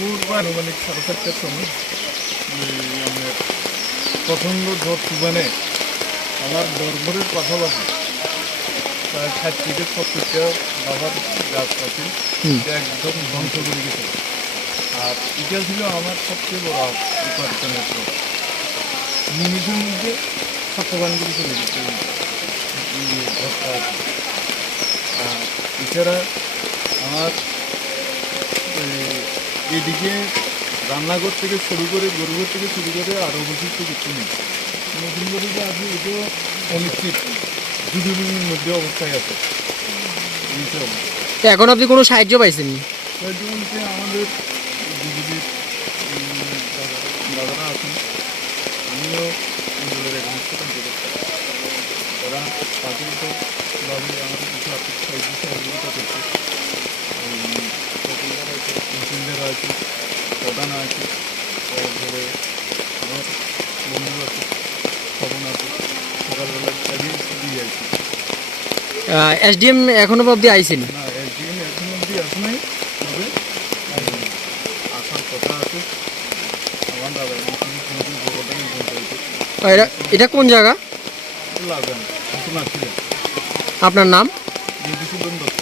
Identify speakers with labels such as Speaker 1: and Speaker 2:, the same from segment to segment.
Speaker 1: দুপুর বা আনুমানিক সাড়ে চারটার সময় আমার প্রচণ্ড ঝড় তুফানে আমার দরবারের পাশাপাশি প্রায় ষাট থেকে সত্তরটা বাবার গাছ আছে একদম ধ্বংস করে গেছে আর এটা ছিল আমার সবচেয়ে বড় উপার্জনের পথ। নিমিষের মধ্যে সত্যবান করে চলে গেছে। ঘরটা। আর এছাড়া আমার এদিকে রান্নাঘর থেকে শুরু করে গরুঘর থেকে শুরু করে আর অবশিষ্ট কিছু নেই। নতুন করে যে আছে এটাও অনিশ্চিত যুদ্ধবিমের মধ্যে অবস্থায় আছে।
Speaker 2: এখন আপনি কোনো সাহায্য পাইছেন
Speaker 1: সাহায্য বলতে আমাদের বিজেপির দাদারা আছেন। আমিও অঞ্চলের একমাত্র কার্যকর্তা ওরা প্রাথমিকভাবে আমাদের কিছু আর্থিক সাহায্য সহযোগিতা করছে এই তহসিলদার আছে তহসিলদার আছে প্রধান আছে তারপরে আমার বন্ধু আছে আছে সকালবেলা চালিয়ে দিয়ে যাচ্ছি
Speaker 2: এসডিএম এখনও অবধি আইসেনি
Speaker 1: না একদিন এখন অবধি আসে নাই তবে আসার কথা আছে। আমার দাদা খবরটাকে
Speaker 2: এটা এটা কোন জায়গা? আপনার নাম?
Speaker 1: দত্ত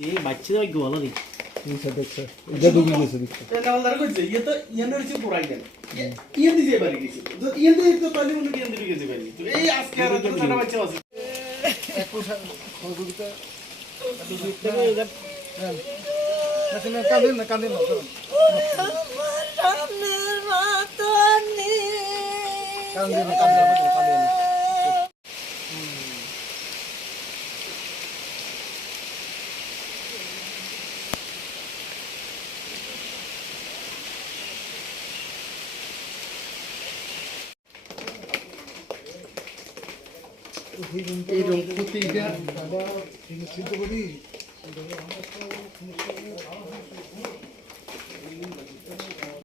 Speaker 3: এই বাচ্চা দাও কি ভালো নেই
Speaker 4: নিচে দেখছে এটা ডুবে গেছে দেখছে এটা আমাদের কইছে ইয়া তো ইয়ানের কিছু পুরাই দেন ইয়ান দিয়ে বাড়ি গেছে তো ইয়ান দিয়ে তো তাহলে উনি ইয়ান দিয়ে গেছে বাড়ি তো এই আজকে আর একটা এই রোগ প্রতিটা সিদ্ধ করি